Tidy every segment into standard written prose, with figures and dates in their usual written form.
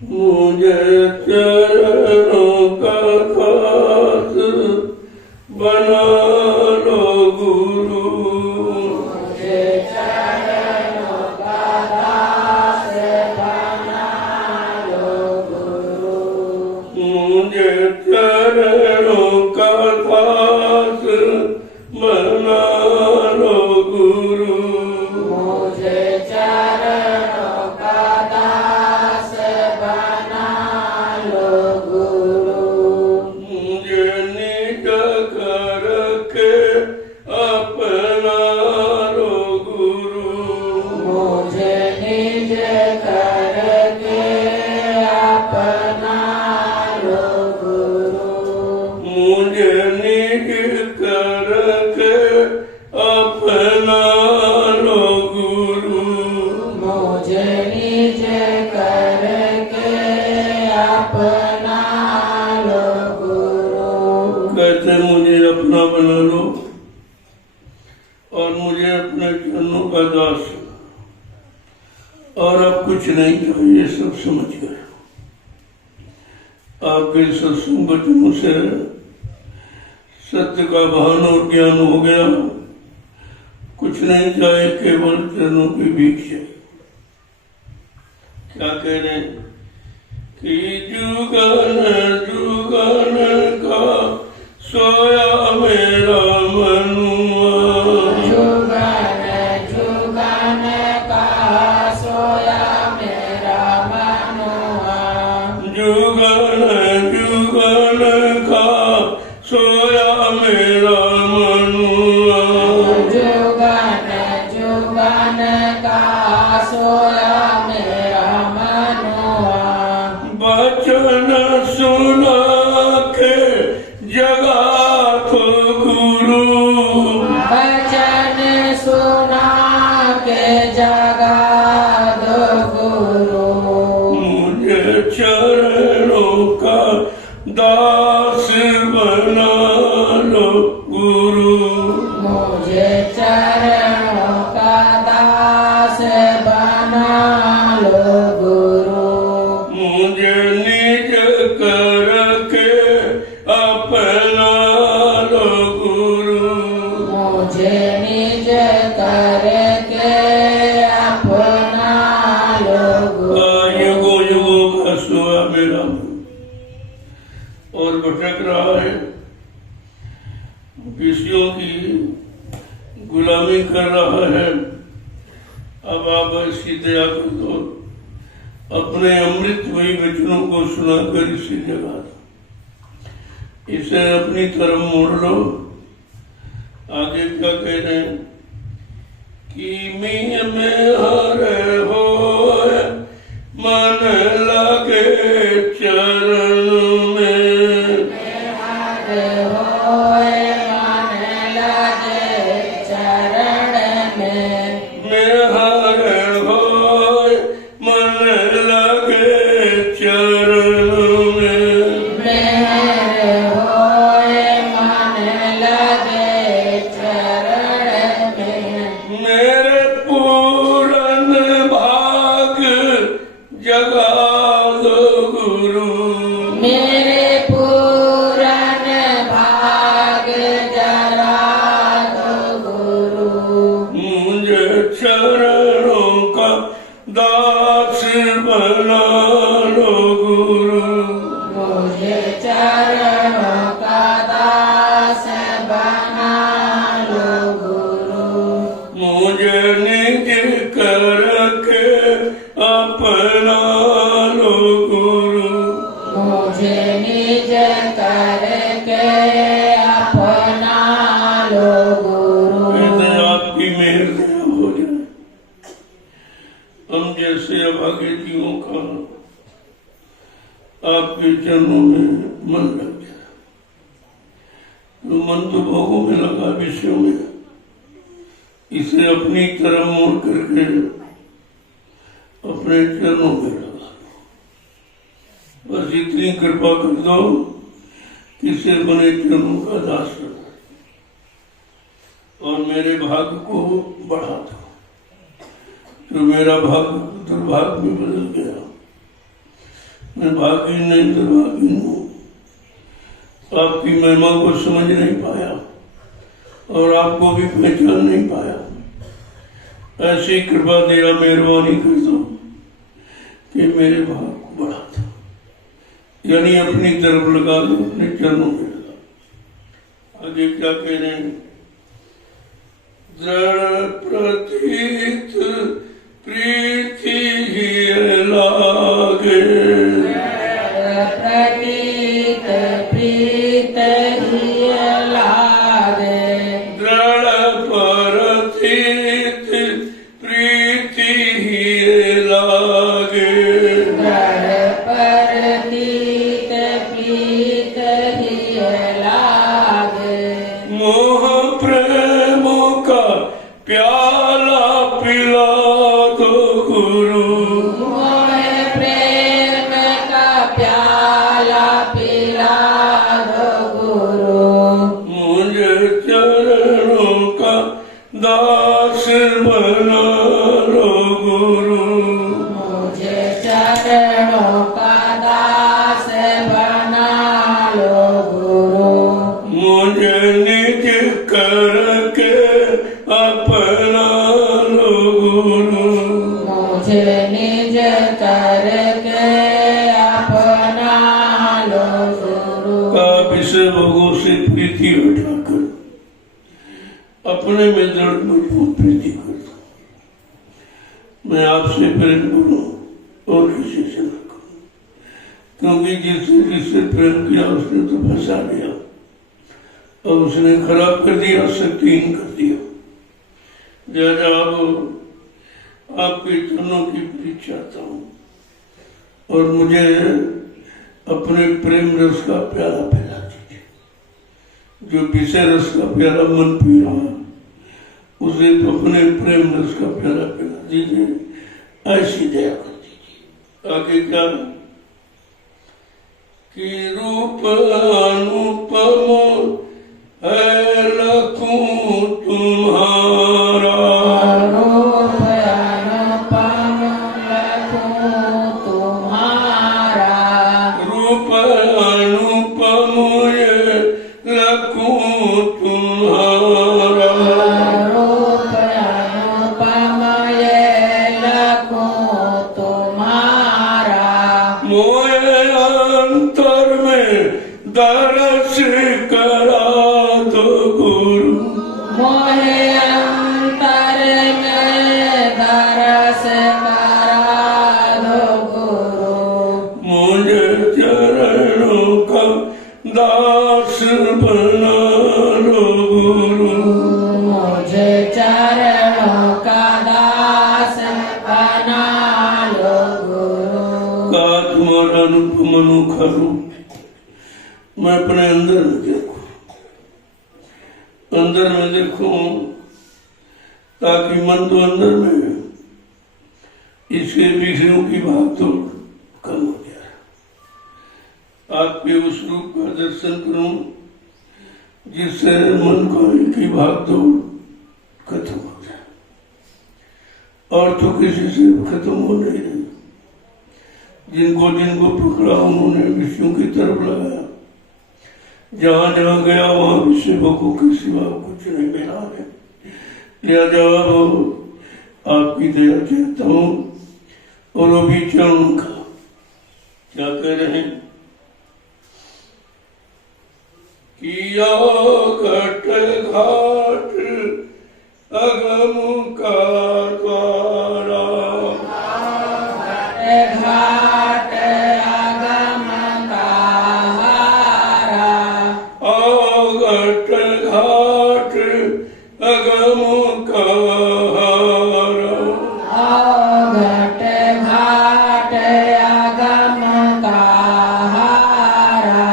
मुझे चरणों का दास बना लो गुरु। मुझे चरणों का दास बना लो गुरु। मुझे चरणों का दास बना लो गुरु। मुझे चरणों का दास बना लो गुरु। मुझे निज करके अपना लो गुरु। मुझे निज करके अपना लो गुरु। मुझे निज करके अपना लो गुरु। मुझे निज करके अपना लो गुरु। कहते मुझे अपना बना लो और मुझे अपने चरणों का दास, और अब कुछ नहीं चाहिए, सब समझ गए। आपके सत्संग वचनों से सत्य का भान और ज्ञान हो गया। कुछ नहीं चाहिए, केवल चरणों की भीख चाहिए। क्या कह रहे हैं कि जुगन जुगन का सोया मेरा मनुआ। जुगन जुगन का सोया मेरा मनुआ। जुगन जुगन का सोया मेरा मनुआ। जुगन जुगन का सोया मेरा मनुआ। बचन सुना के जगा तो गुरु। वचन सुना के जगा दो गुरु। मुझे चरणों का दास बना लो गुरु। मुझे चरणों का दास बना लो गुरु। मुझे निज करके अपना लो गुरु। मुझे निज करके अपना लो गुरु। युगो युगो का सोया मेरा मन और भटक रहा है, विषयों की गुलामी कर रहा है। अब आप इसकी दया कर दो, अपने अमृत वही वचनों को सुनाकर इसी जगा दो, इसे अपनी तरफ मोड़ लो। आगे क्या कह रहे हैं कि मिय में हरे हो मन लगे चरण में। हरे होए मन लगे चरण में। में हरे हो मन लगे चरण में। मेरे होए मन लगे चरण में। मेरे पूरन भाग जगा दो गुरु। मेरे पूरन भाग जगा दो गुरु। मुझे चरणों का दास बना लो गुरु। मुझे चरणों का दास बना लो गुरु। मुझे निज करके अपना लो गुरु। मुझे निज करके अपना लो गुरु। कहते आपकी मेहर दया हो जाए, हम जैसे अभागे जीवों का आपके चरणों में मन लग जाए। तो मन तो भोगों में लगा, विषयों में, इसे अपनी तरफ मोड़ करके अपने चरणों में लगा। बस इतनी कृपा कर दो कि इसे बने चरणों का दास बना और मेरे भाग्य को बढ़ा दो। तो मेरा भाग्य दुर्भाग्य में बदल गया, मैं भागी नहीं दुर्भागी हूँ, आपकी महिमा को समझ नहीं पाया और आपको भी पहचान नहीं पाया। ऐसी कृपा तेरा मेहरबानी कर दो कि मेरे भाव को बढ़ा दो, यानी अपनी तरफ लगा दो, अपने चरणों में लगा। आगे क्या कह रहे हैं? दृढ़ प्रतीत प्रीति ही लागे, प्रतीत प्रीत ही लागे, दृढ़ प्रतीत प्रीति ही लागे, दृढ़ प्रतीत प्रीत ही लागे, मोह प्रेमों का प्याला पिला दो गुरु, मोह प्रेम का प्याला पिला दो गुरु, मुझे चरणों का दास बना लो गुरु, मुझे चरणों का दास बना लो गुरु, मुझे निज करके अपना लो गुरु। मुझे निज करके अपना लो गुरु, आप इसे लोगों से प्रीति उठाकर अपने में दृढ़ मजबूत प्रीति कर दो। मैं आपसे प्रेम करूं और किसी से न करूं, क्योंकि जिससे प्रेम किया उसने तो फंसा लिया और उसने खराब कर दिया, शक्तिहीन कर दिया। जैसा अब आपके चरणों की प्रीति चाहता हूं और मुझे अपने प्रेम रस का प्याला पिला दीजिए। जो विषय रस का प्याला मन पी रहा है उसे तो अपने प्रेम रस का प्याला पिला दीजिए, ऐसी दया कर दीजिए। आगे क्या? कि रूप अनुपम है लखूं तुम्हारा, रूप अनुपम लखूं तुम्हारा, रूप अनुपम ये लखूं तुम्हारा, रूप अनुपम ये लखूं तुम्हारा, मोए अंतर में दर्श करा दो गुरु, मोहे अंतर में दरस करा दो गुरु, मुझे चरणों का दास बना लो गुरु। मुझे चरणों का दास बना लो गुरु, का तुम्हारा अनुपम अनोखा रूप मैं अपने अंदर में देखूं, अंदर में देखूं, ताकि मन तो अंदर में है, इसके विषयों की भागदौड़ कम हो जाए। आपके उस रूप का दर्शन करूं जिससे मन की भागदौड़ खत्म हो जाए, और तो किसी से खत्म हो नहीं रही। जिनको जिनको पकड़ा उन्होंने विषयों की तरफ लगाया, जहां जहां गया वहां विषय को के सिवा कुछ नहीं मिला है। लिहाजा आपकी दया चाहता हूं। और अभी चरण का क्या कह रहे हैं? किया घट घाट अगम का द्वारा, घाट आगम का हारा, घट घाट अगम का हारा, घट घाट आगम का हारा,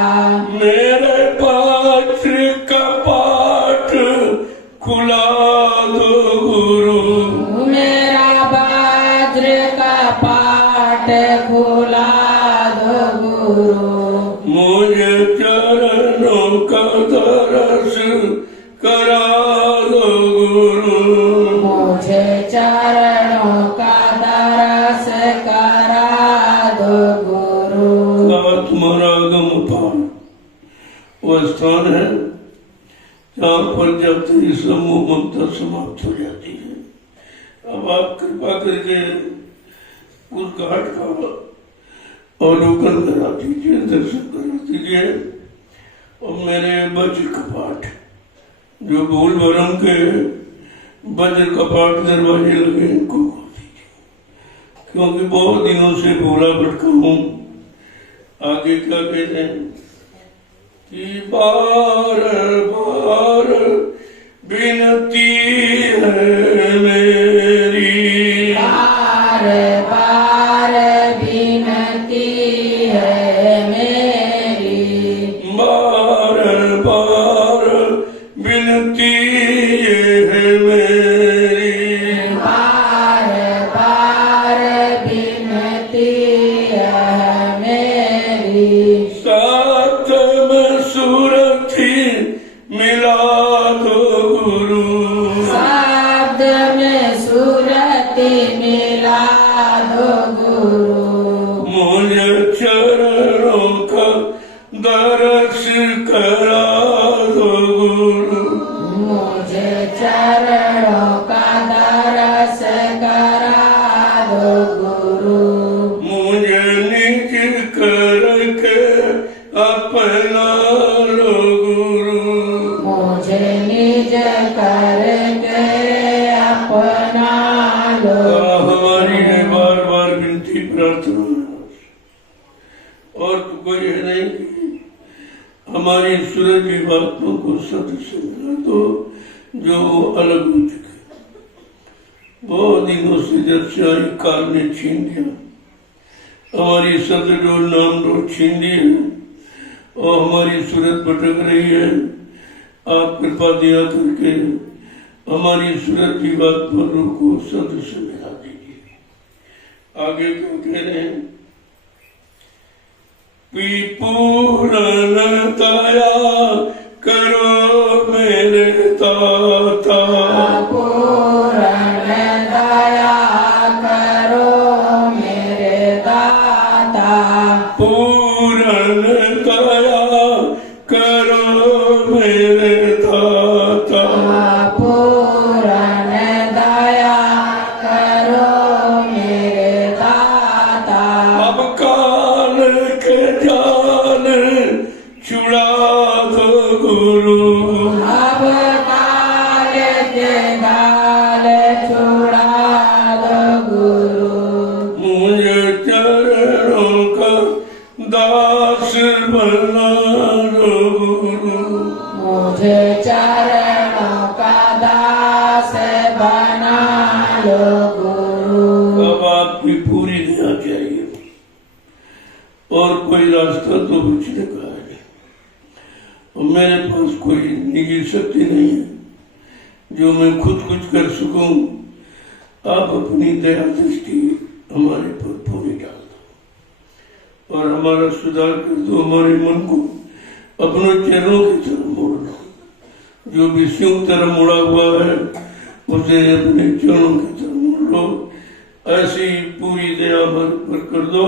मेरे पात्र का पाठ खुला दो गुरु, मेरा वज्र का पाठ खुला दो गुरु, मुझे चरणों का दर्श करा दो गुरु, मुझे चरणों का दरस करा दो गुरु, तुम्हारा आगम अपार। वह स्थान है जहाँ पर जाते ही समूह ममता समाप्त हो जाती है। अब आप कृपा करके उस घाट का अवलोकन करा दीजिए, दर्शन करा दीजिए। और मेरे वज्र कपाट जो भूल भरम के वज्र कपाट दरवाजे लगे इनको खोल दीजिए, क्योंकि बहुत दिनों से भूला भटका हूँ। आगे क्या कहते हैं कि बार बार विनती है मेरी, बार बार विनती है मेरी, बार बार विनती है मेरी, बार बार विनती है मेरी। साथ में सूरती मिला दो गुरु, शब्द में सूरती मिला दो गुरु, मुझे चरणों का दर्श करा दो गुरु, मुझे चरणों का दर्श करा दो गुरु, मुझे निज करके अपना लो गुरु। मुझे निज करके अपना लो। हमारी है बार बार विनती प्रार्थना, और तो कोई है नहीं कि हमारी सूरज की बातों को सत्य से मिला दो जो अलग हो चुके। बहुत दिनों से जब से आई काल ने छीन दिया हमारी सतडोल नाम डोल छीन दी है और हमारी सूरत भटक रही है। आप कृपा दिया करके हमारी सूरत की बात पर को सत्य से मिला दीजिए। आगे क्या कह रहे हैं, पूर्ण दया करो मेरे दाता, पूर्ण दया करो मेरे दाता, पूर्ण दया करो मेरे दाता, पूर्ण दया करो मेरे दाता। अब काल के जाल छुड़ा दो गुरु, अब काल के गाल छुड़ा दो गुरु, मुझे चरणों का दास बना दो गुरु। मुझे चरणों का दास बना लो गुरु। अब आपकी पूरी दया चाहिए और कोई रास्ता तो बचने का है नहीं। और मेरे पास कोई निजी शक्ति नहीं है जो मैं खुद कुछ कर सकूं। आप अपनी दया दृष्टि हमारे पर पूरी डाल दो और हमारा सुधार कर दो। हमारे मन को अपने चरणों की तरफ मोड़ लो। जो भी सिंह तरफ मुड़ा हुआ है उसे अपने चरणों की तरफ मोड़ लो। ऐसी पूरी दया हमारे पर कर दो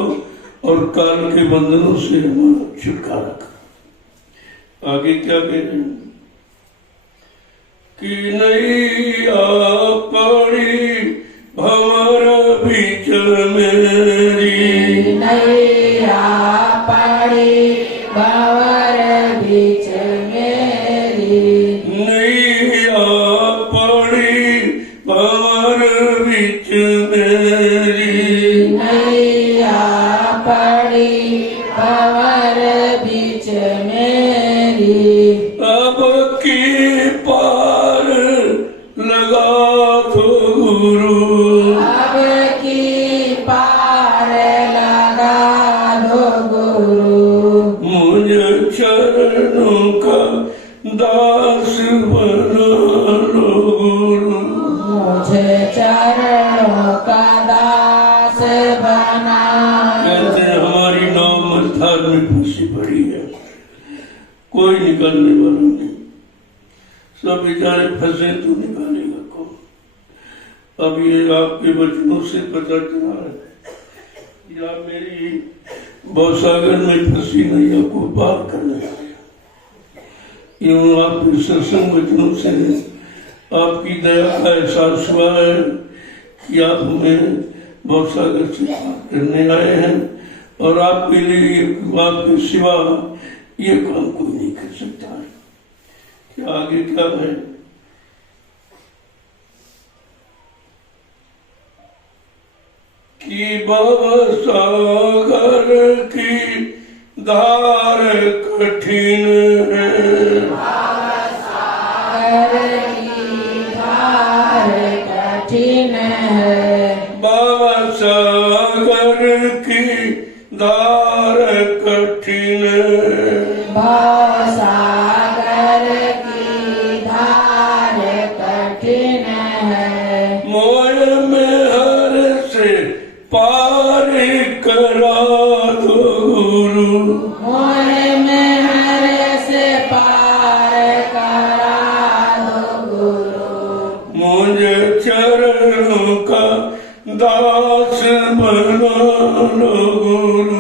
और काल के बंधनों से हमारा छुटकारा कर। आगे क्या कह रहे हैं कि नैया पड़ी भंवर बीच मेरी, नैया पड़ी भंवर बीच मेरी, नैया पड़ी भंवर बीच मेरी, नैया पड़ी भंवर बीच मेरी। अब की पार लगा दो गुरु, अब की पार लगा दो गुरु, मुझे चरणों का दास बना लो गुरु। मुझे चरणों का दास बना कहते हैं हमारी नाव मझधार में फंसी पड़ी है, कोई निकालने वाला नहीं। सब बेचारे फंसे तो निकालेगा कौन। अब ये आपके वचनों से पता चला है कि आप मेरी भवसागर में फंसी नैया को पार करने आया। यूं आपके सत्संग वचनों से आपकी दया का एहसास हुआ है कि आप हमें भवसागर से पार करने आए हैं और आपके लिए आपके सिवा ये काम कोई नहीं कर सकता है। क्या आगे क्या है? कि भवसागर की धार कठिन है, भवसागर की धार कठिन है, भवसागर की धार कठिन है, भवसागर की धार कठिन है, मोह में हर से पार करा दो गुरु, मोह में हर से पार करा दो गुरु, मुझे चरणों का दास बना लो गुरु,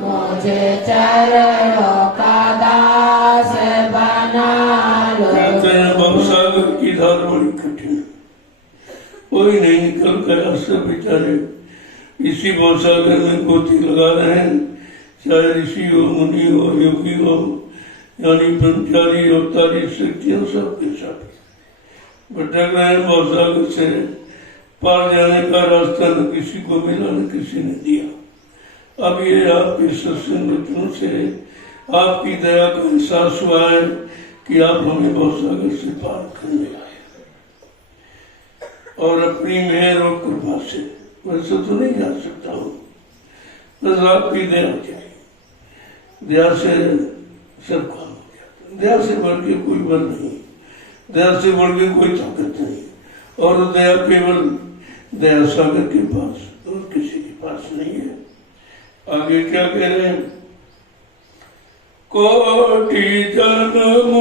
मुझे चरणों का दास बना लो। कहते हैं भवसागर की धार बड़ी कठिन, कोई नहीं निकल गया, सब बेचारे इसी भवसागर में गोती लगा रहे हैं, चाहे ऋषि हो, मुनि हो, योगी हो, यानी ब्रह्मचारी अवतारी शक्तियां सबके साथ भटक रहे हैं। भवसागर से पार जाने का रास्ता न किसी को मिला न किसी ने दिया। अब ये आपके सत्संग वचनों से आपकी दया का एहसास हुआ है कि आप हमें भवसागर से पार करने आए और अपनी मेहर और कृपा से, वैसे तो नहीं जा सकता हूँ, बस आपकी दया चाहिए। दया से सब काम हो जाता, दया से बढ़ के कोई बल नहीं, दया से बढ़ के कोई ताकत नहीं, और दया केवल दया सागर के पास और किसी के पास नहीं है। आगे क्या कह रहे हैं? कोटि जन्म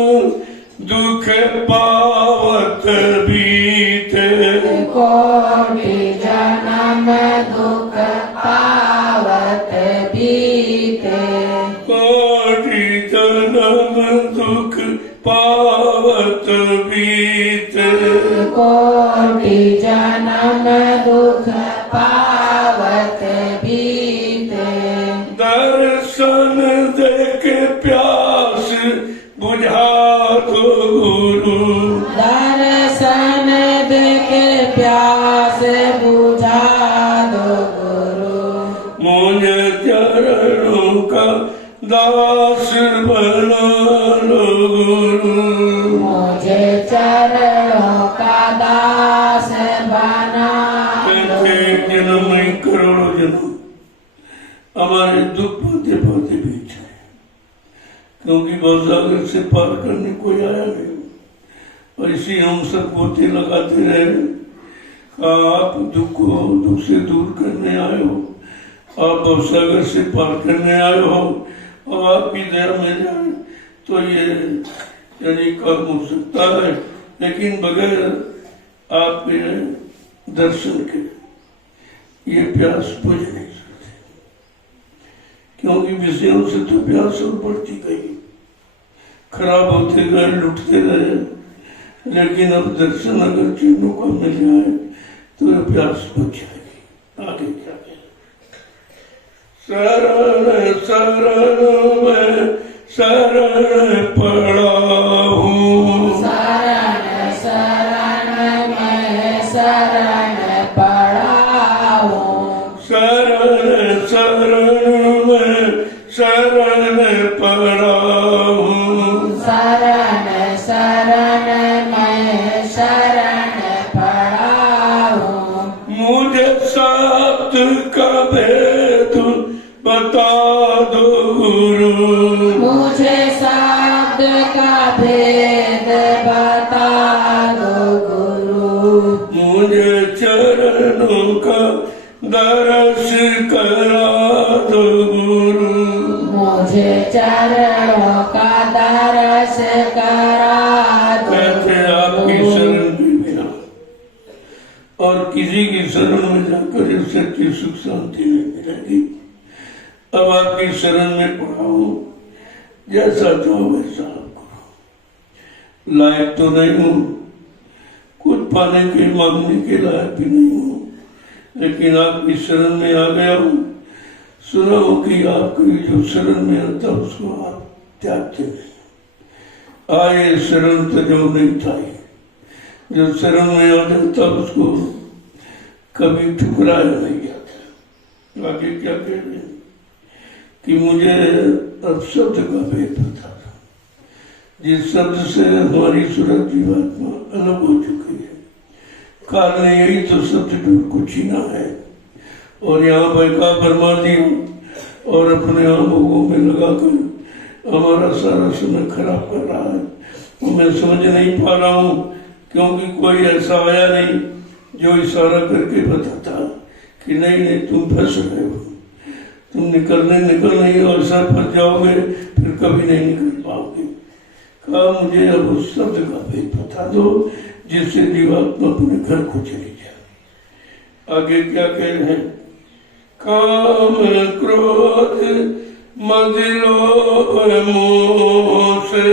दुख पावत बीते, कोटि जन्म दुख पावत बीते, कोटि जन्म दुख पावत बीते, कोटि जन्म दुख पावत बीते, दर्शन देख प्यास बुझा दो गुरु, दर्शन देख प्यास बुझा दो गुरु, मुझे चरणों का दास बना लो गुरु, मुझे चरणों का दास बना लो। एक जन्म नहीं करोड़ों जन्म हमारे दुख पाते पाते बीत जाए, क्योंकि भवसागर से पार करने कोई आया नहीं, और इसी हम सब गोते लगाते रहे। आप दुख को दुख से दूर करने आए हो, आप भवसागर से पार करने आए हो, और आपकी दया में जाए तो ये यानी काम हो सकता है, लेकिन बगैर आपके दर्शन के ये प्यास बुझ नहीं सकती, क्योंकि विषयों से तो प्यास और बढ़ती गई, खराब होते गए, लुटते गए, लेकिन अब दर्शन अगर चीनों को मिल जाए तो ये प्यास बुझ जाएगी। आगे क्या है? शरण शरण में शरण पड़ा हूँ, शरण शरण में शरण पड़ा हूँ, शरण शरण में शरण पड़ा हूँ, शरण शरण में शरण पड़ा हूँ, मुझे शब्द का भेद बता दो गुरु, मुझे शब्द का भेद बता दो गुरु, मुझे चरणों का दर्श करा दो गुरु, मुझे चरणों का दर्श करा दो कहते आपकी शरण के बिना और किसी की शरण में जाकर सच्ची सुख शांति नहीं मिलेगी। अब आपकी शरण में पड़ा हूं, जैसा चाहो वैसा आप करो। लायक तो नहीं हूं, कुछ पाने के मांगने के लायक भी नहीं हूं, लेकिन आपकी शरण में आ गया हूं। सुना हो कि आपकी जो शरण में आता उसको आप त्यागते नहीं। आए शरण तो जो नहीं था, जो शरण में आ जाता उसको कभी ठुकराया नहीं जाता। आगे क्या कह रहे हैं कि मुझे अब शब्द का भेद पता था, जिस शब्द से हमारी सूरत जीवात्मा अलग हो चुकी है। काल ने यही तो शब्द को छीना है और यहाँ बहका बरमा दिया और अपने आंखों में लगाकर हमारा सारा समय खराब कर रहा है। तो मैं समझ नहीं पा रहा हूँ, क्योंकि कोई ऐसा आया नहीं जो इशारा करके बताता कि नहीं नहीं तुम फंस रहे हो, तुम निकल नहीं और सर फंस जाओगे, फिर कभी नहीं निकल पाओगे। कहा मुझे अब उस शब्द का भेद बता दो जिससे जीवात्मा अपने घर को चली जाए। आगे क्या कह रहे हैं? काम क्रोध मद लोभ मोह से,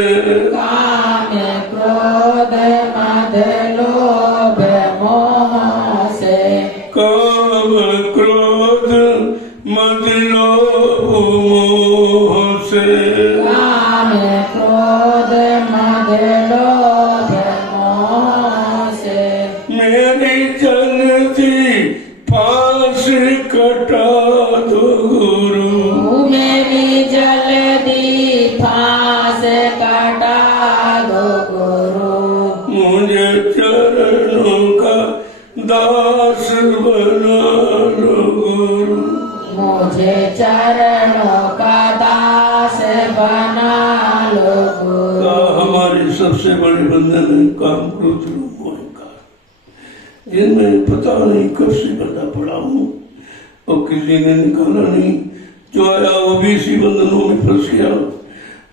काम क्रोध मद लोभ मोह से, काम क्रोध मद लोभ मोह से, काम क्रोध मद लोभ मोह से, मेरी जल्दी फांस कटा दो गुरु, मेरी जल्दी फांस कटा दो गुरु, मुझे चरणों का दास बना लो गुरु, मुझे चरणों का दास बना लो गुरु। हमारे सबसे बड़े बंधन है काम क्रोध लोभ मोह अहंकार, जिनमें पता नहीं कब से बंधा पड़ा हूँ और किसी ने निकाला नहीं। जो आया वो भी इसी बंधनों में फंस गया।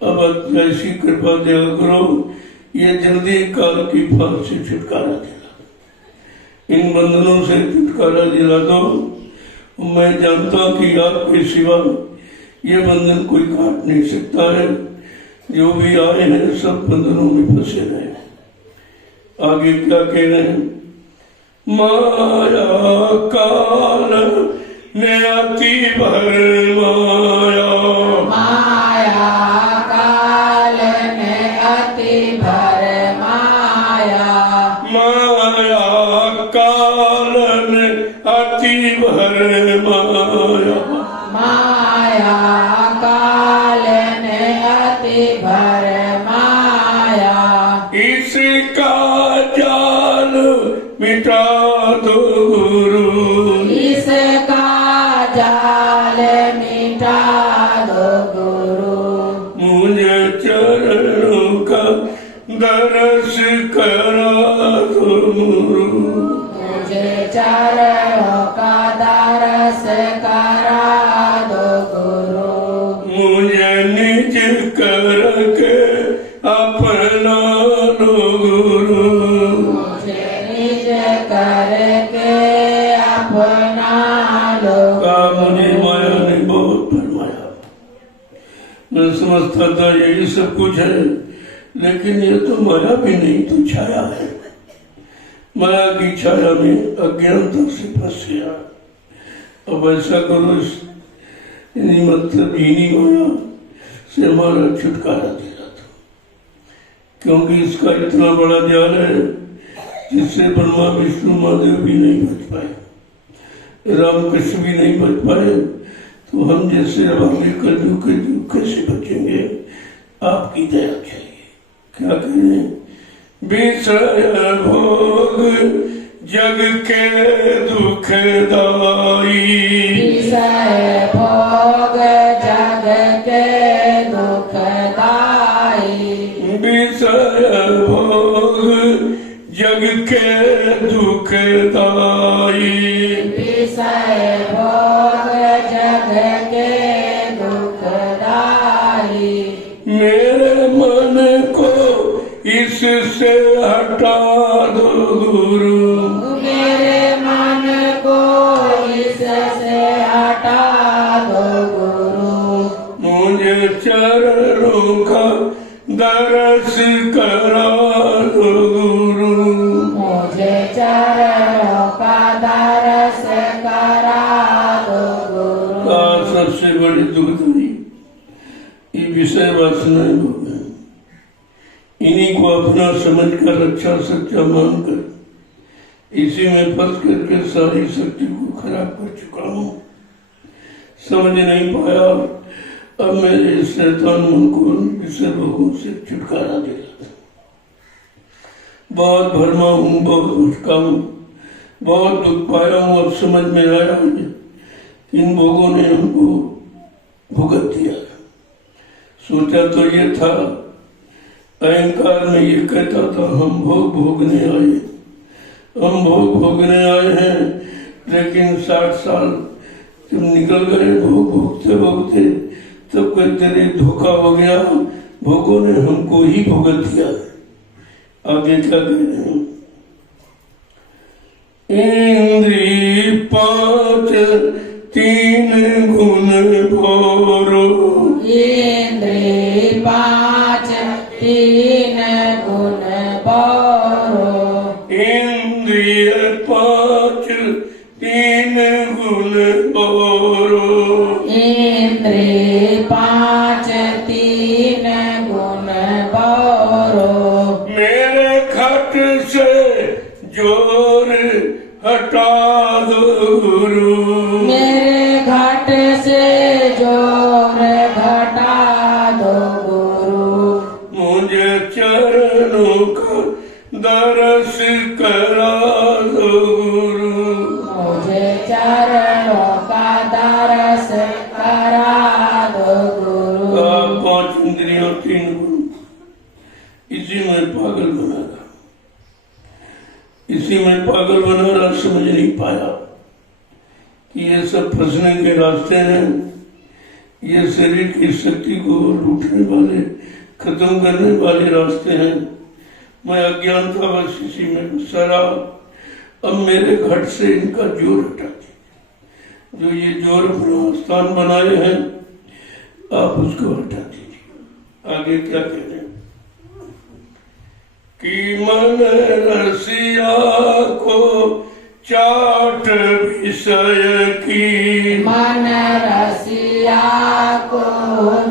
अब ऐसी कृपा दया करो, ये जल्दी काल की फांस से छुटकारा दिला, इन बंधनों से छुटकारा दिला दो। मैं जानता कि आपके सिवा ये बंधन कोई काट नहीं सकता है। जो भी आए हैं सब बंधनों में फंसे रहे। आगे क्या कह रहे हैं? माया काल ने अति भर माया, माया काल ने अति भर माया, माया काल ने अति भर माया, माया काल ने अति भर माया, इसका जाल मिटा दो गुरु, इसका जाल मिटा दो गुरु, मुझे चरणों का दर्श करा दो गुरु, मुझे चरणों का दर्श करा दो गुरु, मुझे निज करके अपना लो गुरु, मुझे निज करके अपना लो। का मुझे माया ने बहुत फरमाया। मैं समझता था यही सब कुछ है, लेकिन ये तो माया भी नहीं, तो छाया है। माया की छाया में अज्ञानता से फंस गया। अब ऐसा करो, मतलब हीनी माया से हमारा छुटकारा दिला था, क्योंकि इसका इतना बड़ा जाल है जिससे ब्रह्मा विष्णु महादेव भी नहीं बच पाए, रामकृष्ण भी नहीं बच पाए, तो हम जैसे अब आगे कलयुग के युग कैसे बचेंगे? आपकी दया चाहिए। क्या करें? विषय भोग जग के दुखदाई, विषय भोग जग के दुखदाई, विषय भोग जग के दुखदाई, विषय भोग जग के दुखदाई, मेरे मन को इससे हटा दो गुरु, मेरे मन को इससे हटा दो गुरु, चरणों का दरस करा दो गुरु। मुझे चरणों का दरस करा दो गुरु। का सबसे बड़ी दुखदाई ये विषय वासनाएं लोग हैं। इन्हीं को अपना समझकर अच्छा सच्चा मानकर इसी में फंस करके सारी शक्ति को खराब कर चुका हूँ। समझ नहीं पाया। अब मेरे शैतान मन को विषय लोगों से छुटकारा दे रहा था। बहुत भरमा हूँ, बहुत भटका हूँ, बहुत दुख पाया हूँ। अब समझ में आया मुझे इन भोगों ने हमको भुगत दिया। सोचा तो ये था, अहंकार में ये कहता था हम भोग भोगने आए, हम भोग भोगने आए हैं। लेकिन 60 साल जब निकल गए भोग भोगते भोगते, तब कहते रे धोखा हो गया, भोगों ने हमको ही भुगत दिया। आगे क्या कह रहे हैं? इंद्री 5 3 गुण भोरो। इंद्री 5 3 गुण भोरो। इंद्रिय 5 3 गुण भोरो। इंद्री 5 3 गुण भोरो। मेरे खट से जोर हटा दो गुरु। मेरे घट से जोर घटा दो गुरु। मुझे चरणों का दरस करा दो गुरु। मुझे चरणों का दरस करा दो गुरु। 5 इंद्रियों 3 गुण इसी में पागल बना रहा, इसी में पागल बना रहा। समझ नहीं पाया कि ये सब फंसने के रास्ते हैं, ये शरीर की शक्ति को लूटने वाले, खत्म करने वाले रास्ते हैं। मैं अज्ञान था, बस इसी में घुसा रहा। अब मेरे घट से इनका जोर हटा दीजिए। जो ये जोर अपना स्थान बनाए हैं, आप उसको हटा दीजिए। आगे क्या कह रहे हैं? कि मन रसिया को चाट विषय की। मन रसिया को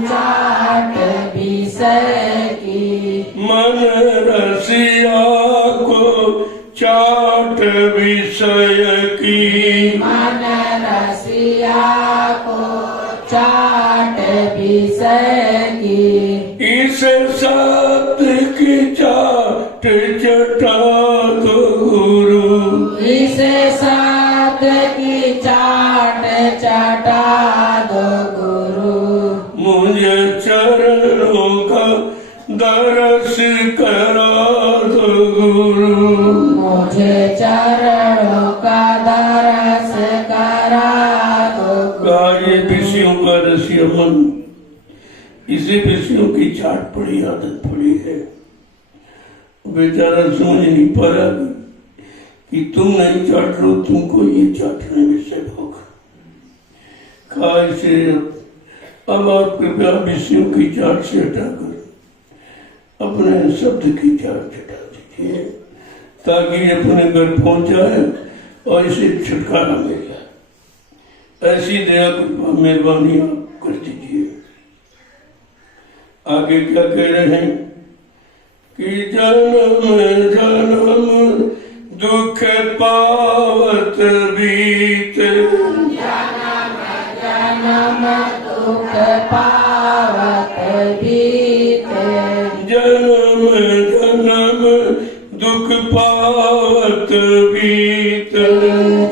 चाट विषय की। मन रसिया को चाट विषय की। मन रसिया को चाट विषय की। इस सत्य की चाट चटा दो गुरु। इस सत्य की चाट चटा दो गुरु। मुझे चरणों का दरस करा दो गुरु। मुझे चरणों का दरस करा दो का ये विषयों का रसिया मन, इसी विषयों की चाट पड़ी, आदत पड़ी है। बेचारा समझ नहीं पा रहा कि तुम नहीं चाट लो, तुमको ये चाटने में से भोग। से अब आप कृपया विषयों की चाट से हटाकर अपने शब्द की चाट हटा दीजिए, ताकि अपने घर पहुंच जाए और इसे छुटकारा मिल जाए। ऐसी दया कृपा मेहरबानी आप कर दीजिए। आगे क्या कह रहे हैं? कि जन्म जन्म दुख पावत बीत। जन्म जन्म दुख पावत बीत। जन्म जन्म दुख पावत बीत।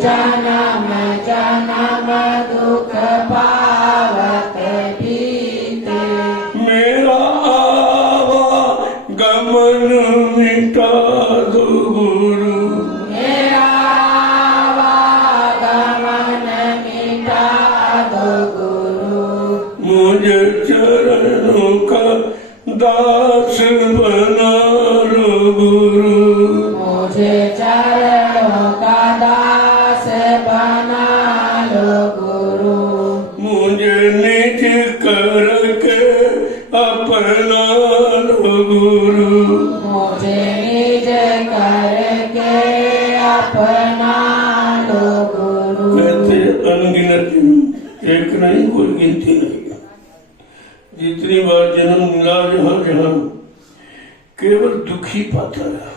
जन्म जन्म दुख पावत बीत। मेरा आवागमन मिटा दो गुरु। मेरा आवागमन मिटा दो गुरु। मुझे चरणों का दास बना लो गुरु। मुझे चरणों का दास बना लो गुरु। मुझे निज कर करके अपना लो गुरु। मुझे निज करके अपना लो गुरु। कहते अनगिनत जन्म, एक नहीं कोई गिनती नहीं। जितनी बार जन्म मिला जहां जहां केवल दुखी पाता रहा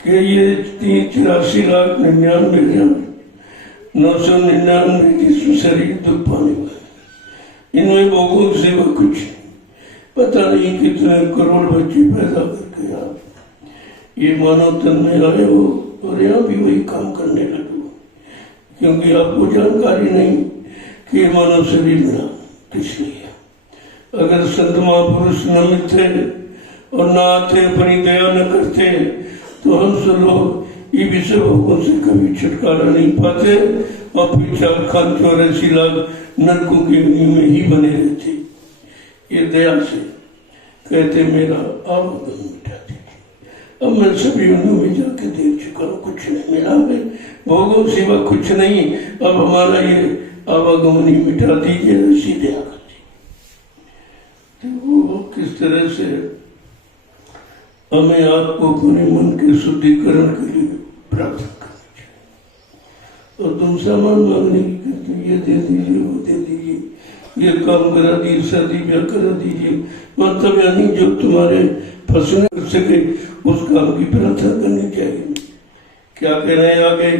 कि ये 83,99,999 जिसम शरीर दुख पाने वाले, इनमें भोगों से वो कुछ पता नहीं कितने करोड़ बच्चे पैदा करके आप ये मानव तन में आए हो और यहाँ भी वही काम करने लगे हो, क्योंकि आपको जानकारी नहीं कि ये मानव शरीर मिला किस लिए। अगर संत महापुरुष न मिलते और न आते, अपनी दया न करते, तो हम सब लोग ये विषय भोगों से कभी छुटकारा नहीं पाते और फिर 484 लाख नरकों की अग्नि में ही बने रहते। ये दया से कहते मेरा आवागमन मिटा दीजिए। अब मैं सभी उन्होंने में जाके देख चुका हूँ, कुछ नहीं मिला है, भोगों सिवा कुछ नहीं। अब हमारा ये आवागमन ही मिटा दीजिए, ऐसी दया कर दीजिए। वो किस तरह से हमें आपको अपने मन के शुद्धिकरण के लिए प्रार्थना करनी चाहिए और तुम सामान मांगने की कहते ये दे दीजिए, वो दे दीजिए, ये काम करा दीजिए, शादी ब्याह करा दीजिए, मतलब यानी जो तुम्हारे फंसने कर सके उस काम की प्रार्थना करनी चाहिए। क्या कह रहे हैं आगे?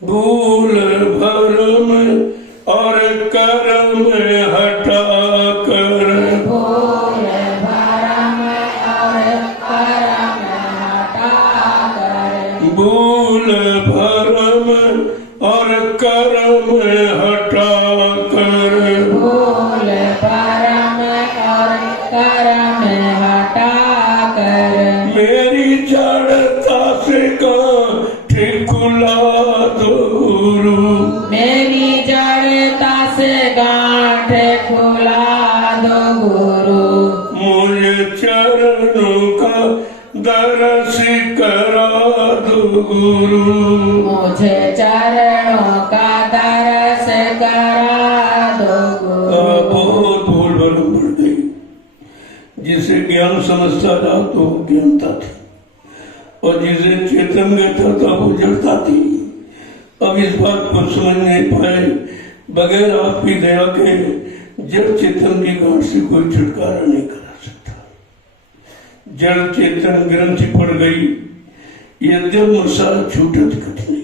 भूल भरम और कर्म हटा कर, भूल भरम और कर्म हटा कर, भूल भरम और कर्म हटा कर, मेरी जड़ता से गांठ खुला दो गुरु, मेरी जड़ता से गांठ खुला दो गुरु, मुझे चरणों का दर्श करा दो गुरु, मुझे चरणों का दर्श करा दो गुरु। बहुत भूल भरम बढ़ गई। जिसे ज्ञान समझता था तो ज्ञानता थी और जिसे चेतन गता था वो जड़ता थी। अब इस बात को समझ नहीं पाए, बगैर आपकी दया के जड़ चेतन की गांठ से कोई छुटकारा नहीं करा सकता। जड़ चेतन ग्रंथि पड़ गई, यद्यप मसाल छूटत कठिन,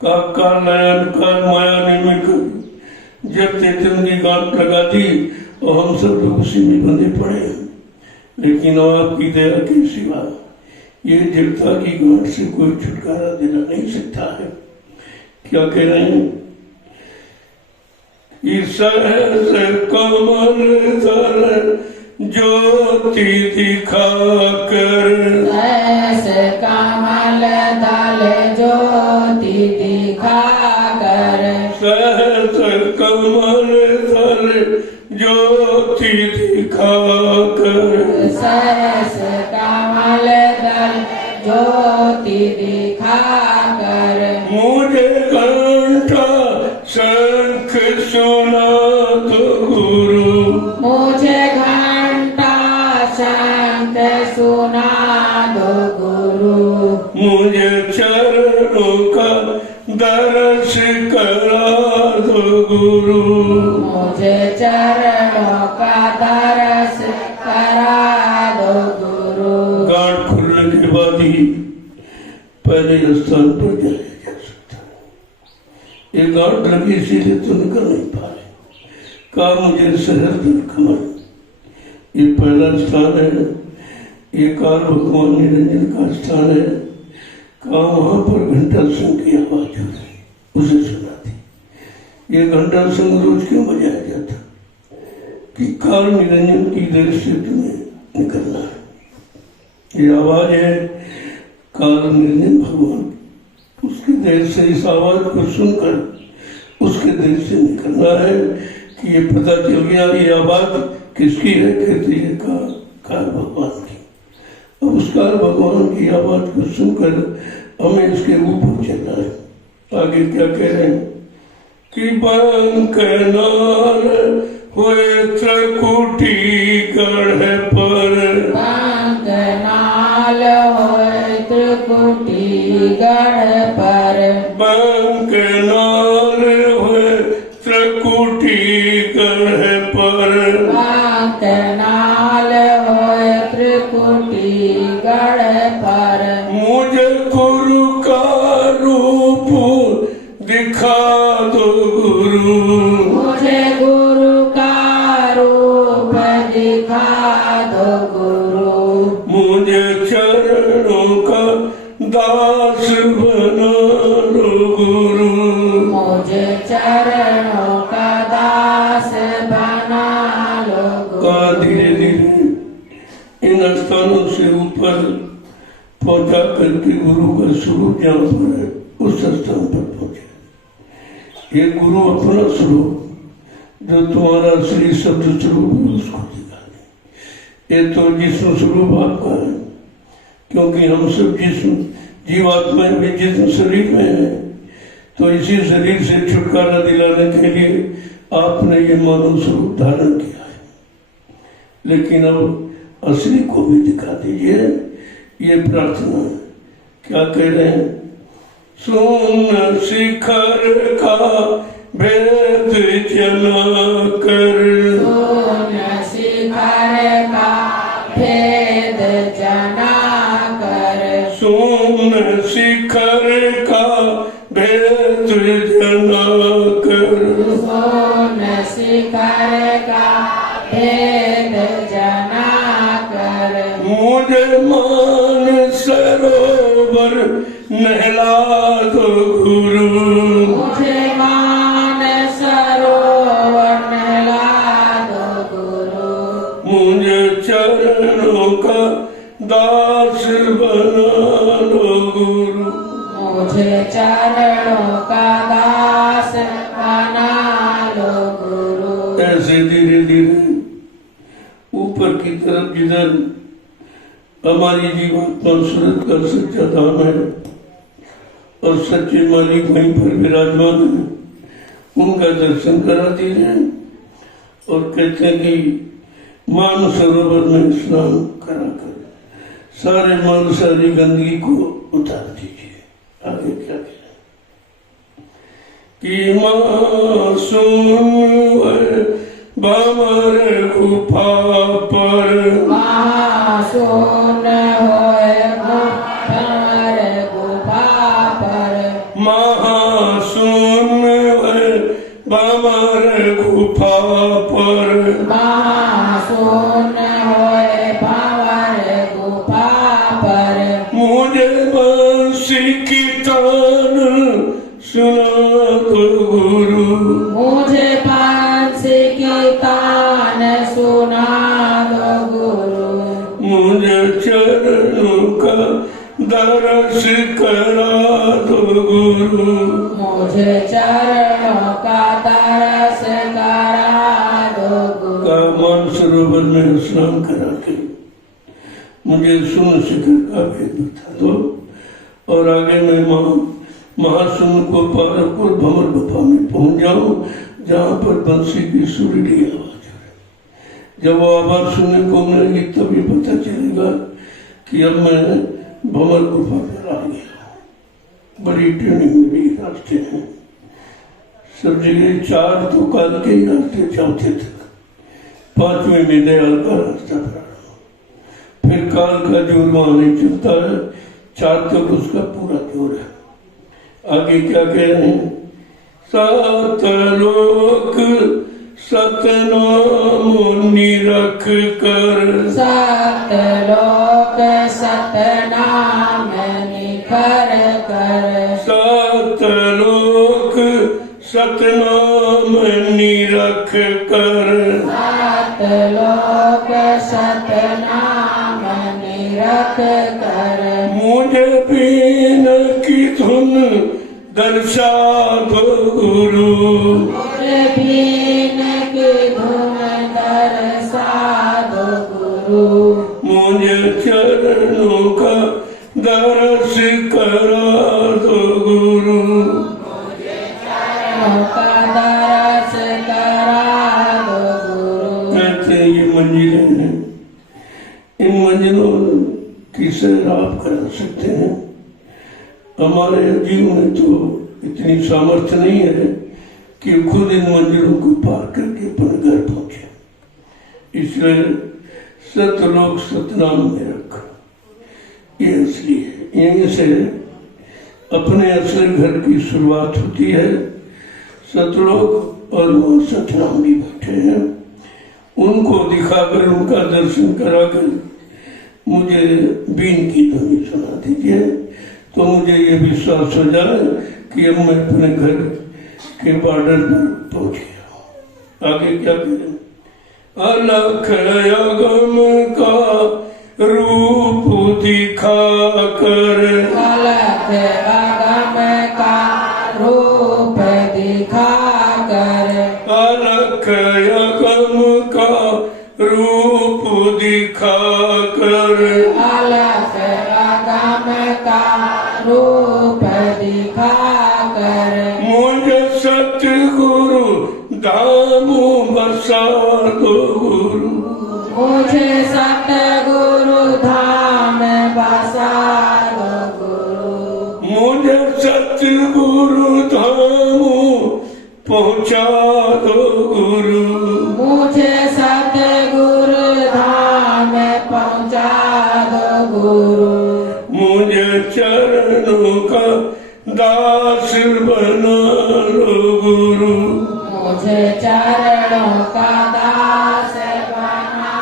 काल नयन काल माया निमिक, जब चेतन की गांठ लगा दी और हम सब लोग उसी में बंधे पड़े हैं। लेकिन आपकी दया के सिवा ये जड़ता की गांठ से कोई छुटकारा देना नहीं सकता है। क्या कह रहे हैं? सहस कमल दर ज्योति दिखा कर, सहस कमल दल ज्योति दिखा कर, सहस कमल दर ज्योति दिखा कर, सहस कमल दल ज्योति दिखा कर, मुझे घंटा शंख सुना दो गुरु, मुझे घंटा शंख सुना दो गुरु, मुझे चरणों का दर्श करा दो गुरु, मुझे चरणों का दर्श करा दो गुरु। गांठ खुलने के बाद ही पहले स्थान पर जाया जा सकता है। ये गांठ लगी इसीलिए तो निकल नहीं पा रहे। कहा मुझे सहज कमल, ये पहला स्थान है, ये काल भगवान निरंजन का स्थान है। कहा वहां पर घंटा संघ की आवाज हो रही, उसे सुना थी। ये घंटा संघ रोज क्यों बजाया जाता? कि काल निरंजन की देर से तुम्हें निकलना है। ये आवाज है काल निरंजन भगवान, उसकी देर से इस आवाज को सुनकर उसके देर से निकलना है कि ये पता चल गया ये आवाज किसकी है। कहती है काल भगवान की। अब उस काल भगवान की आवाज को सुनकर हमें इसके ऊपर चलना है। आगे क्या कह रहे हैं कि बंकनाल हुए त्रिकुटी गढ़ पर बंकनाल होए त्रिकुटी गढ़ पर बंकनाल हुए त्रिकुटी गढ़ पर बंकनाल होए त्रिकुटी गढ़ पर मुझे गुरु का रूप दिखा दो गुरु मुझे गुरु का रूप दिखा दो गुरु मुझे चरणों का दास बना दो गुरु मुझे चरणों का दास बना लो का गुरु धीरे धीरे इन स्थानों से ऊपर पहुंचा करके गुरु का स्वरूप जहाँ पर है उस स्थान पर पहुंचे। ये गुरु अपना स्वरूप जो तुम्हारा असली शब्द स्वरूप है उसको दिखा दे। ये तो जिस्म स्वरूप आपका है क्योंकि हम सब जिस्म जीवात्मा भी जिस्म शरीर में है तो इसी शरीर से छुटकारा दिलाने के लिए आपने ये मानव स्वरूप धारण किया है। लेकिन अब असली को भी दिखा दीजिए। ये प्रार्थना है। क्या कह रहे हैं? सुन शिखर का भेद जना कर सुन शिखर का भेद जना कर सुन शिखर का भेद जना कर सुन शिखर का भेद जना कर मुझे मान सरोवर नहला दो गुरु मुझे मान सरोवर नहला दो गुरु मुझे चरणों का दास बना दो गुरु मुझे चरणों का दास बना लो गुरु ऐसे धीरे धीरे ऊपर की तरफ जिधर हमारी जीवात्मा सूरत का सच्चा धाम है और सच्चे मालिक वहीं पर विराजमान है उनका दर्शन करा दीजिए और कहते हैं कि मान सरोवर में स्नान करा कर सारे मन सारी गंदगी को उतार दीजिए। आगे क्या करें कि मां सुन बामर गुफा पर सुन होए बामर गुफा पर महासुन बामर गुफा पर सुन होए बामर गुफा पर मुझे बंसी की तान सुना दो गुरु मुझे बांसी की तान सुना दो गुरु मुझे चरणों का दर्श करा दो गुरु मुझे चरणों का दर्श करा दो गुरु का मान सरोवर में स्नान करा के मुझे सुन शिखर का भेद बता दो और आगे मैं महासुन को पार और भंवर गुफा में पहुंच जाऊं जहां पर बंसी की सुरीली आवाज है। जब वो आवाज सुनने को मिलेगी तभी पता चलेगा कि अब मैं भंवर गुफा पर आ गया। बड़ी टेढ़ी मेरी रास्ते हैं सब जगह चार तो काल के ही रास्ते चौथे तक पांचवें में दयाल का रास्ता प्रारंभ फिर काल का जोर वहां नहीं चलता है चार तक उसका पूरा जोर है। आगे क्या कह रहे हैं? सतलोक सतनाम निरख कर सतलोक सतनाम निखर कर सतलोक सतनाम निरख कर सतलोक सतनाम निरख कर मुझे बीन की धुन दर्शा दो गुरु मुझे बीन की धुन दर्शा दो गुरु मुझे चरणों का दर्श करा दो गुरु मुझे चरणों का दर्श करा दो कहते हैं ये मंजिलें हैं, इन मंजिलों की सैर आप करा सकते हैं। हमारे जीव में तो इतनी सामर्थ्य नहीं है कि खुद इन मंजिलों को पार करके अपने घर पहुंचे। इसलिए सतलोक सतनाम में रख, ये असली है। यहीं से अपने असली घर की शुरुआत होती है। सतलोक और वो सतनाम भी बैठे हैं, उनको दिखाकर उनका दर्शन कराकर मुझे बीन की ध्वनि सुना दीजिए, तो मुझे ये विश्वास हो जाए कि अब मैं अपने घर के बॉर्डर पर पहुंच गया हूँ। आगे क्या करें? अलख अगम का रूप दिखा कर, अलख अगम का रूप दिखा कर, अलख अगम का रूप दिखा कर, अलख अगम का रूप दिखा कर, मुझ सतगुरु धाम बसा दो गुरु, मुझे सतगुरु धाम बसा दो गुरु, मुझे सतगुरु धाम पहुँचा दो गुरु, मुझे सतगुरु धाम पहुँचा दो गुरु, मुझे चरणों का दास बना लो गुरु, मुझे चरणों का दास बना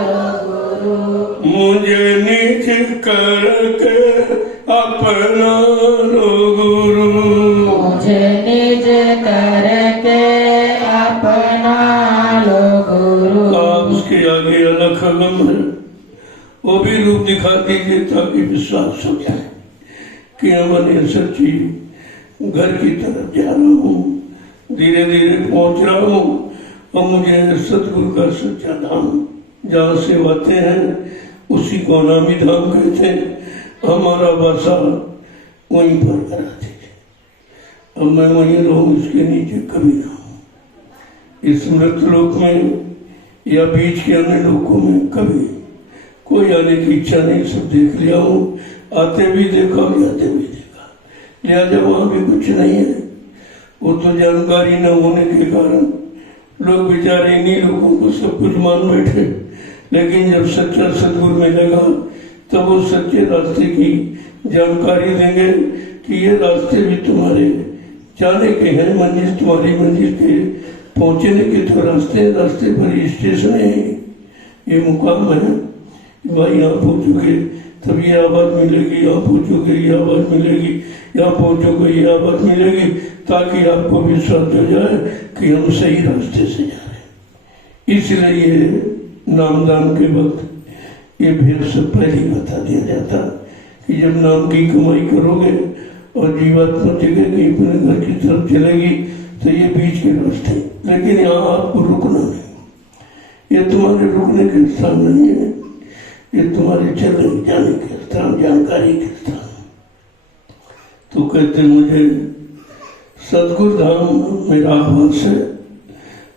लो गुरु, मुझे निज करके अपना लो गुरु। मुझे निज करके अपना लो गुरु। आप उसके आगे अलख अगम है, वो भी रूप दिखा दीजिए ताकि विश्वास हो जाए कि मैं सच्ची घर की तरफ जा रहा हूँ, धीरे धीरे पहुंच रहा हूँ और मुझे सतगुरु का सच्चा धाम जहाँ से आते हैं उसी को अनामी धाम कहते हैं। हमारा बसा वहीं पर करा दीजिए, अब मैं वहीं रहूँ, इसके नीचे कभी ना हूँ। इस मृत लोक में या बीच के अन्य लोकों में कभी कोई आने की इच्छा नहीं, सब देख लिया हूँ, आते भी देखा और जाते भी देखा, लिहाजा वहां भी कुछ नहीं है। वो तो जानकारी न होने के कारण लोग बेचारे इन्हीं लोगों को सब कुछ मान बैठे, लेकिन जब सच्चा सदगुरु मिलेगा तब वो सच्चे रास्ते की जानकारी देंगे कि ये रास्ते भी तुम्हारे जाने के हैं, मंजिल तुम्हारी मंजिल के पहुंचने के तो रास्ते, रास्ते पर स्टेशन है, ये मुकाम है, भाई यहाँ पहुंचोगे तब ये आवाज मिलेगी, यहाँ पहुंचोगे ये आवाज मिलेगी, यहाँ पहुंचोगे ये आवाज मिलेगी, ताकि आपको विश्वास हो जाए कि हम सही रास्ते से जा रहे हैं। इसलिए ये नामदान के वक्त ये भेद से पहले ही बता दिया जाता कि जब नाम की कमाई करोगे और जीवात्मा जगह कहीं अपने घर की तरफ चलेगी तो ये बीच के रास्ते, लेकिन यहाँ आपको रुकना नहीं, ये तुम्हारे रुकने के स्थान नहीं है, ये तुम्हारे चलने जाने के स्थान, जानकारी के स्थान। तो कहते मुझे सतगुरु धाम मेरा आवास है,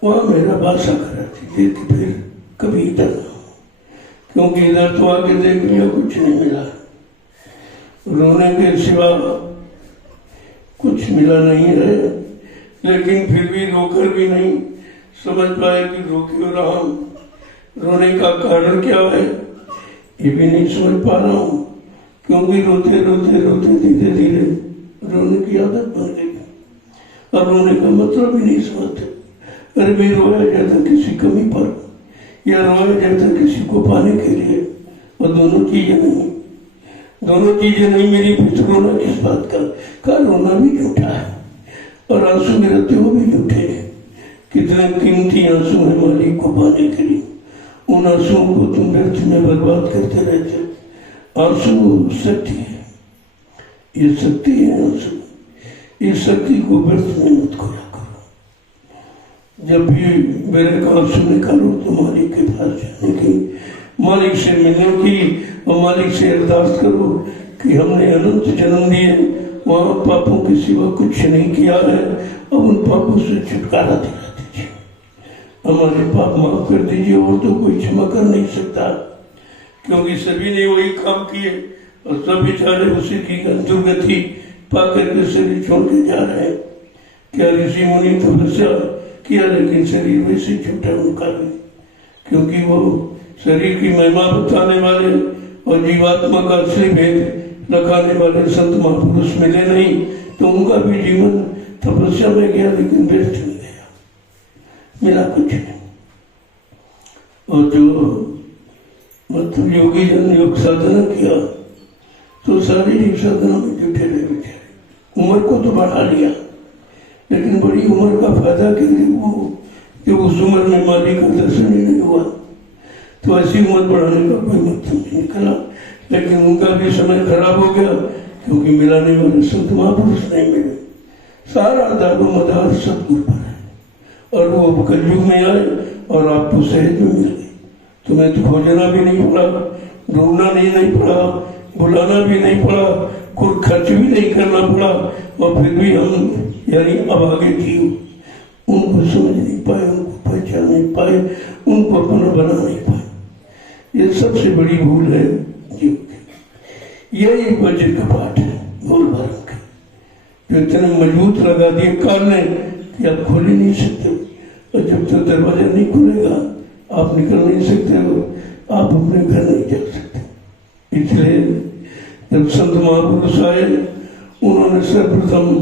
वहाँ मेरा वासा करा दीजिए कि फिर कभी इधर ना हो, क्योंकि इधर तो आके देख लिया कुछ नहीं मिला, रोने के सिवा कुछ मिला नहीं है, लेकिन फिर भी रोकर भी नहीं समझ पाए कि रो क्यों रहा हूं, रोने का कारण क्या है ये भी नहीं समझ पा रहा हूँ, क्योंकि रोते रोते रोते धीरे धीरे रोने की आदत बन गई। अब रोने का मतलब भी नहीं समझते, अरे भी रोया जाता किसी कमी पर या रोया जाता किसी को पाने के लिए, और दोनों चीजें नहीं, दोनों चीजें नहीं मेरी फिर रोना किस बात का रोना भी झूठा है और आंसू गिरते वो भी झूठे हैं। कितने कीमती आंसू है मालिक को पाने के लिए, उन आंसुओं को तुम व्यर्थ में बर्बाद करते रहते। आंसू शक्ति है, ये शक्ति है आंसू, इस शक्ति को व्यर्थ में मत खोया करो। जब भी मेरे का आंसू निकालो तो मालिक के पास जाने की, मालिक से मिलने की और मालिक से अरदास करो कि हमने अनंत जन्म दिए, वहां पापों के सिवा कुछ नहीं किया है, अब उन पापों से छुटकारा दिला दीजिए। हमारे पाप माफ कर दीजिए, और तो कोई क्षमा कर नहीं सकता, क्योंकि सभी ने वही काम किए और सब बेचारे उसी की दुर्गति पाकर के शरीर छोड़ के जा रहे हैं। क्या ऋषि मुनि तपस्या किया, लेकिन शरीर वैसे छूटा उनका भी, क्योंकि वो शरीर की महिमा बताने वाले और जीवात्मा का असली भेद रखाने वाले संत महापुरुष मिले नहीं, तो उनका भी जीवन तपस्या में गया, लेकिन व्यर्थ हो गया, मिला कुछ नहीं। और जो मतलब योगी जन योग साधना किया तो शारीरिक साधना में जुटे रहे बेचारे, उम्र को तो बढ़ा लिया, लेकिन बड़ी उम्र का फायदा के लिए वो जब उस उम्र में मालिक का दर्शन ही नहीं हुआ, तो ऐसी उम्र बढ़ाने का कोई मतलब नहीं निकला। लेकिन उनका भी समय खराब हो गया, क्योंकि मिलाने वाले संत महापुरुष नहीं मिले। सारा दारो मदार सतगुरु पर है, और वो अब कलयुग में आए और आपको सहज में मिल गए। तुम्हें तो खोजना भी नहीं पड़ा, ढूंढना नहीं पड़ा, बुलाना भी नहीं पड़ा, कोई खर्च भी नहीं करना पड़ा, और फिर भी हम यानी अभागे जीव उनको समझ नहीं पाए, उनको पहचान नहीं पाए, उनको अपना बना नहीं पाए। ये सबसे बड़ी भूल है जीव की। यही वज्र का पाठ है भूल भरम का, जो इतने मजबूत लगा दिए काल ने कि आप खोल ही नहीं सकते, और जब तक दरवाजा नहीं खुलेगा आप निकल नहीं सकते हो, आप अपने घर नहीं जा सकते। इसलिए जब संत महापुरुष आए, उन्होंने सर्वप्रथम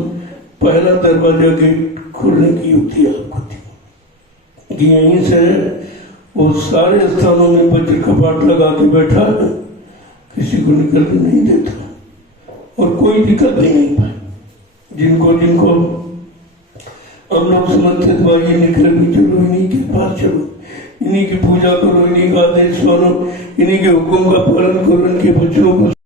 पहला दरवाजा गेट खोलने की युक्ति आपको दी कि यहीं से वो सारे स्थानों में वज्र कपाट लगा के बैठा है, किसी को निकलने नहीं देता, और कोई निकल भी नहीं पाए। जिनको जिनको हम लोग समझते थे ये निकल भी, चलो इन्हीं के पास चलो, इन्हीं की पूजा करो, इन्हीं का आदेश मानो, इन्हीं के हुक्म का पालन करो, इनके बच्चों को